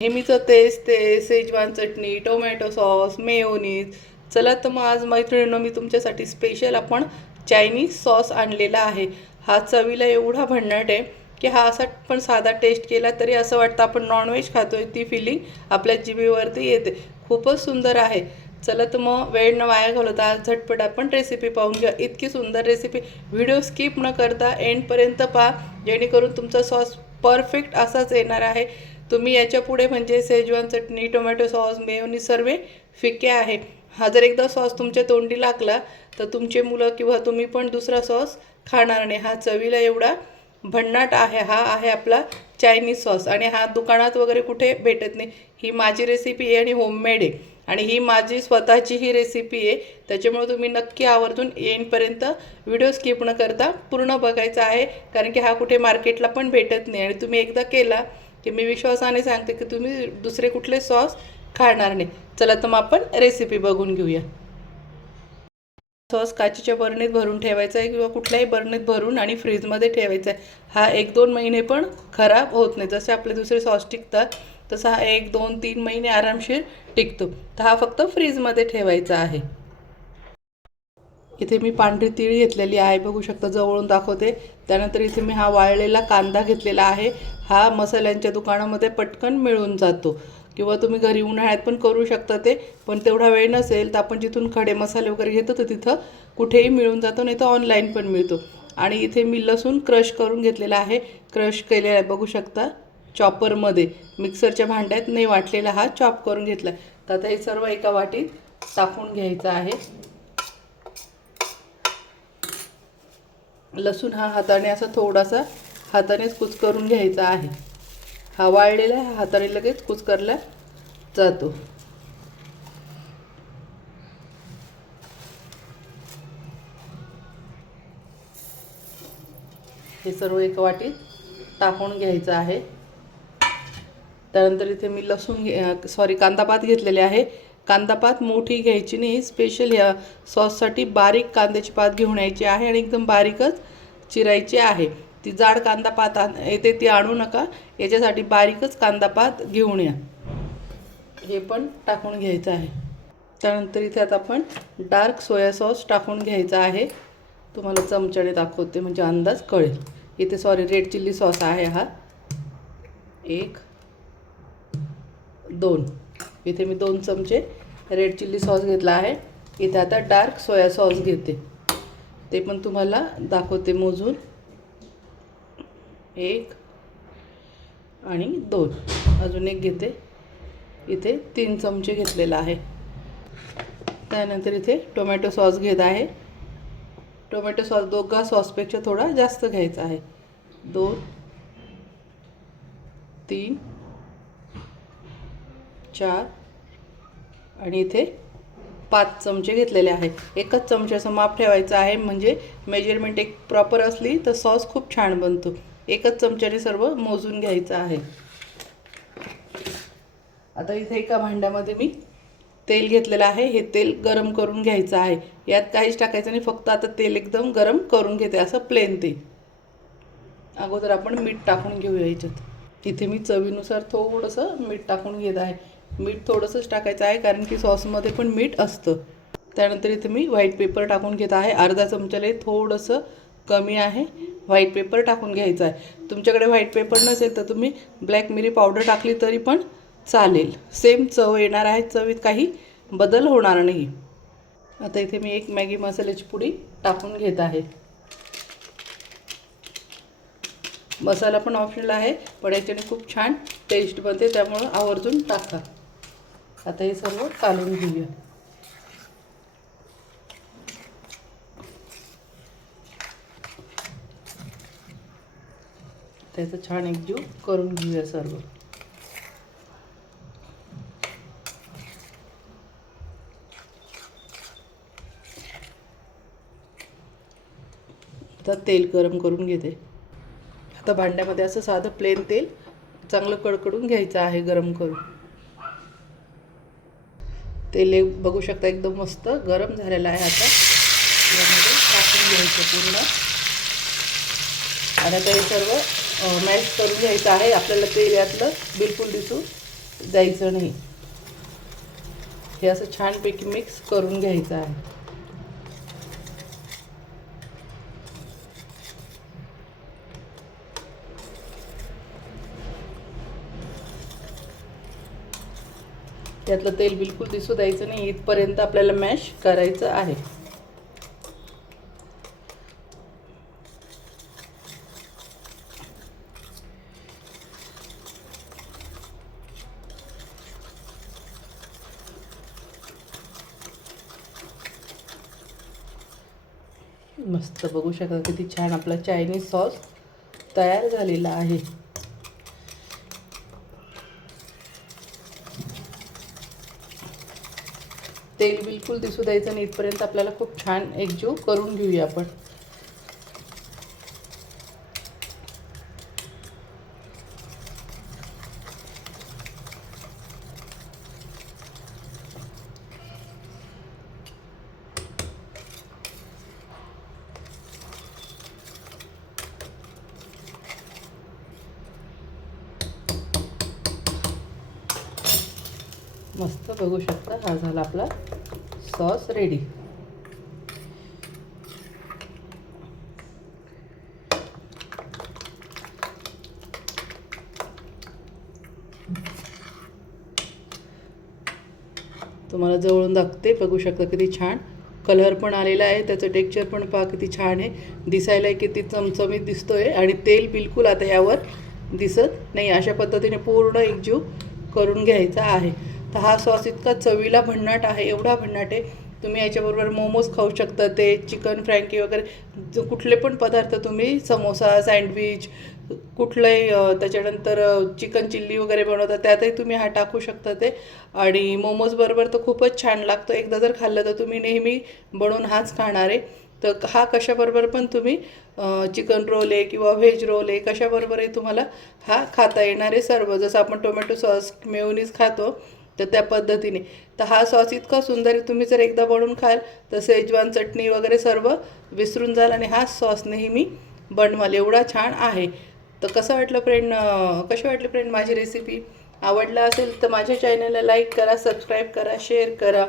नेहमीचं तेच ते शेजवान चटणी, टोमॅटो सॉस, मेयोनीज. चला तर मग आज मैत्रिणींनो मी तुमच्यासाठी स्पेशल आपण चायनीज सॉस आणलेला आहे. हा चवीला एवढा भन्नाट आहे की हा असा पण साधा टेस्ट केला तरी असं वाटतं आपण नॉनव्हेज खातोय, ती फिलिंग आपल्या जिभेवरती येते. खूपच सुंदर आहे. चला तर मग वेळ न वाया घालवता आज झटपट आपण रेसिपी पाहून घ्या. इतकी सुंदर रेसिपी, व्हिडिओ स्किप न करता एंडपर्यंत पहा, जेणेकरून तुमचा सॉस परफेक्ट असाच येणार आहे. तुम्ही याच्या पुढे म्हणजे शेजवान चटणी, टोमॅटो सॉस, मेयोनीज सर्व फिके आहे. हा जर एकदा सॉस तुमच्या तोंडी लागला तर तुमचे मुलं किंवा तुम्ही पण दुसरा सॉस खाणार नाही. हा चवीला एवढा भन्नाट आहे. हा आहे आपला चायनीज सॉस आणि हा दुकानात वगैरे कुठे भेटत नाही. ही माझी रेसिपी आहे आणि होममेड आहे आणि ही माझी स्वतःची ही रेसिपी आहे. त्याच्यामुळे तुम्ही नक्की आवर्जून एंडपर्यंत व्हिडिओ स्किप न करता पूर्ण बघायचा आहे, कारण की हा कुठे मार्केटला पण भेटत नाही आणि तुम्ही एकदा केला की मी विश्वासाने सांगते की तुम्ही दुसरे कुठले सॉस खाणार नाही. चला तर मग आपण रेसिपी बघून घेऊया. सॉस काचेच्या बरणीत भरून ठेवायचा आहे किंवा कुठल्याही बरणीत भरून आणि फ्रीजमध्ये ठेवायचा आहे. हा 1-2 महिने पण खराब होत नाही. जसे आपले दुसरे सॉस टिकतात तसा हा 1-2-3 महिने आरामशीर टिकतो. तर हा फक्त फ्रीजमध्ये ठेवायचा आहे. इथे मी पांढरी तीळ घेतलेली आहे, बघू शकता, जवळून दाखवते. त्यानंतर इथे मी हा वाळलेला कांदा घेतलेला आहे. हा मसाल्यांच्या दुकानामध्ये पटकन मिळून जातो किंवा तुम्ही घरी उन्हाळ्यात पण करू शकता ते, पण तेवढा वेळ नसेल तर आपण जिथून खडे मसाले वगैरे घेतो तर तिथं कुठेही मिळून जातो, नाही तर ऑनलाईन पण मिळतो. आणि इथे मी लसूण क्रश करून घेतलेला आहे, क्रश केलेला आहे बघू शकता चॉपरमध्ये, मिक्सरच्या भांड्यात नाही वाटलेला, हा चॉप करून घेतला. तर आता हे सर्व एका वाटीत टाकून घ्यायचं आहे. लसूण हा हाताने असा थोडासा हातानेच कुस्करून घ्यायचा आहे. हा वाळलेला आहे, हाताने लगेच कुस्करला जातो. हे सर्व एका वाटीत टाकून घ्यायचं आहे. त्यानंतर इथे मी कांदापात घेतलेले आहे. कांदापात मोठी घ्यायची नाही, स्पेशल ह्या सॉससाठी बारीक कांद्याची पात घेऊन यायची आहे आणि एकदम बारीकच चिरायची आहे. ती जाड कांदापात येते ती आणू नका, याच्यासाठी बारीकच कांदापात घेऊन या. हे पण टाकून घ्यायचं आहे. त्यानंतर इथे आता आपण डार्क सोया सॉस टाकून घ्यायचा आहे. तुम्हाला चमच्याने दाखवते म्हणजे अंदाज कळेल. इथे रेड चिल्ली सॉस आहे हा 1, 2. इथे मी 2 चमचे रेड चिल्ली सॉस घेतला आहे. इथे आता डार्क सोया सॉस घेते, ते पण तुम्हाला दाखवते मोजून. 1 आणि 2, अजून एक घेते. इथे 3 चमचे घेतलेला आहे. त्यानंतर इथे टोमॅटो सॉस घेत आहे. टोमॅटो सॉस दोघा सॉसपेक्षा थोडा जास्त घ्यायचा आहे. 2, 3, 4 आणि इथे 5 चमचे घेतलेले आहे. एकच चमच्याचं माप ठेवायचं आहे, म्हणजे मेजरमेंट एक प्रॉपर असली तर सॉस खूप छान बनतो. एकच चमच्याने सर्व मोजून घ्यायचं आहे. आता इथे एका भांड्यामध्ये मी तेल घेतलेलं आहे. हे तेल गरम करून घ्यायचं आहे. यात काहीच टाकायचं नाही, फक्त आता तेल एकदम गरम करून घेते, असं प्लेन तेल. अगोदर आपण मीठ टाकून घेऊया याच्यात. इथे मी चवीनुसार थोडंसं मीठ टाकून घेत आहे. मीठ थोडंसंच टाकायचं आहे, कारण की सॉसमध्ये पण मीठ असतं. त्यानंतर इथे मी व्हाईट पेपर टाकून घेत आहे. अर्धा चमच्याला थोडंसं कमी आहे. व्हाईट पेपर टाकून घ्यायचं आहे. तुमच्याकडे व्हाईट पेपर नसेल तर तुम्ही ब्लॅक मिरी पावडर टाकली तरी पण चालेल, सेम चव येणार आहे, चवीत काही बदल होणार नाही. आता इथे मी 1 मॅगी मसाल्याची पुडी टाकून घेत आहे. मसाला पण ऑप्शनल आहे, पण याच्याने खूप छान टेस्ट बनते, त्यामुळं आवर्जून टाका. आता हे सर्व कालवून घेऊया. त्याचं छान एकजीव करून घेऊया सर्व. आता तेल गरम करून घेते. आता भांड्यामध्ये असं साधं प्लेन तेल चांगलं कडकडून घ्यायचं आहे गरम करून. तेल बघू शकता एकदम मस्त गरम झालेलं आहे. आता यामध्ये टाकून घ्यायचं पूर्ण आणि आता हे सर्व मॅश करून घ्यायचं आहे. आपल्याला तेल यातलं बिलकुल दिसू द्यायचं नाही. हे असं छानपैकी मिक्स करून घ्यायचं आहे. त्यातलं तेल बिलकुल दिसू द्यायचं नाही, इथपर्यंत आपल्याला मॅश करायचं आहे. मस्त बघू शकता किती छान आपला चायनीज सॉस तयार झालेला आहे. तेल बिलकुल दिसू द्यायचं नाही, इथपर्यंत आपल्याला खूप छान एकजीव करून घेऊया आपण. मस्त बघू शकता, हा झाला आपला सॉस रेडी. तुम्हाला जवळून दाखवते, बघू शकता किती छान कलर पण आलेला आहे. त्याचं टेक्स्चर पण पहा किती छान आहे, दिसायला किती चमचमीत दिसतोय आणि तेल बिलकुल आता यावर दिसत नाही. अशा पद्धतीने पूर्ण एकजीव करून घ्यायचा आहे. तर हा सॉस इतका चवीला भन्नाट आहे, एवढा भन्नाट आहे. तुम्ही याच्याबरोबर मोमोज खाऊ शकता, ते चिकन फ्रँकी वगैरे कुठले पण पदार्थ तुम्ही, समोसा, सँडविच, कुठलंही त्याच्यानंतर चिकन चिल्ली वगैरे बनवतात त्यातही तुम्ही हा टाकू शकता ते. आणि मोमोजबरोबर तर खूपच छान लागतं. एकदा जर खाल्लं तर तुम्ही नेहमी बनवून हाच खाणार आहे. तर हा कशाबरोबर पण तुम्ही चिकन रोल आहे किंवा व्हेज रोल आहे, कशाबरोबरही तुम्हाला हा खाता येणार आहे सर्व. जसं आपण टोमॅटो सॉस, मेयोनीज खातो तर त्या पद्धतीने. तर हा सॉस इतका सुंदर आहे, तुम्ही जर एकदा बनवून खाल तर शेजवान चटणी वगैरे सर्व विसरून जाल आणि हा सॉस नेहमी बनवाल, एवढा छान आहे. तर कशी वाटली फ्रेंड माझी रेसिपी? आवडला असेल तर माझ्या चॅनलला लाईक करा, सबस्क्राईब करा, शेअर करा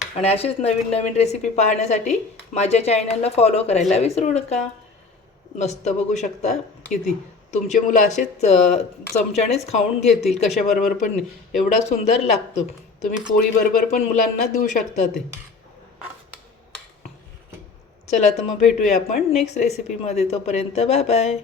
आणि असेच नवीन नवीन रेसिपी पाहण्यासाठी माझ्या चॅनलला फॉलो करायला विसरू नका. मस्त बघू शकता किती तुमचे मुलं असेच चमच्यानेच खाऊन घेतील, कशाबरोबर पण नाही, एवढा सुंदर लागतो. तुम्ही पोळीबरोबर पण मुलांना देऊ शकता ते. चला तर मग भेटूया आपण नेक्स्ट रेसिपीमध्ये. तोपर्यंत बाय बाय.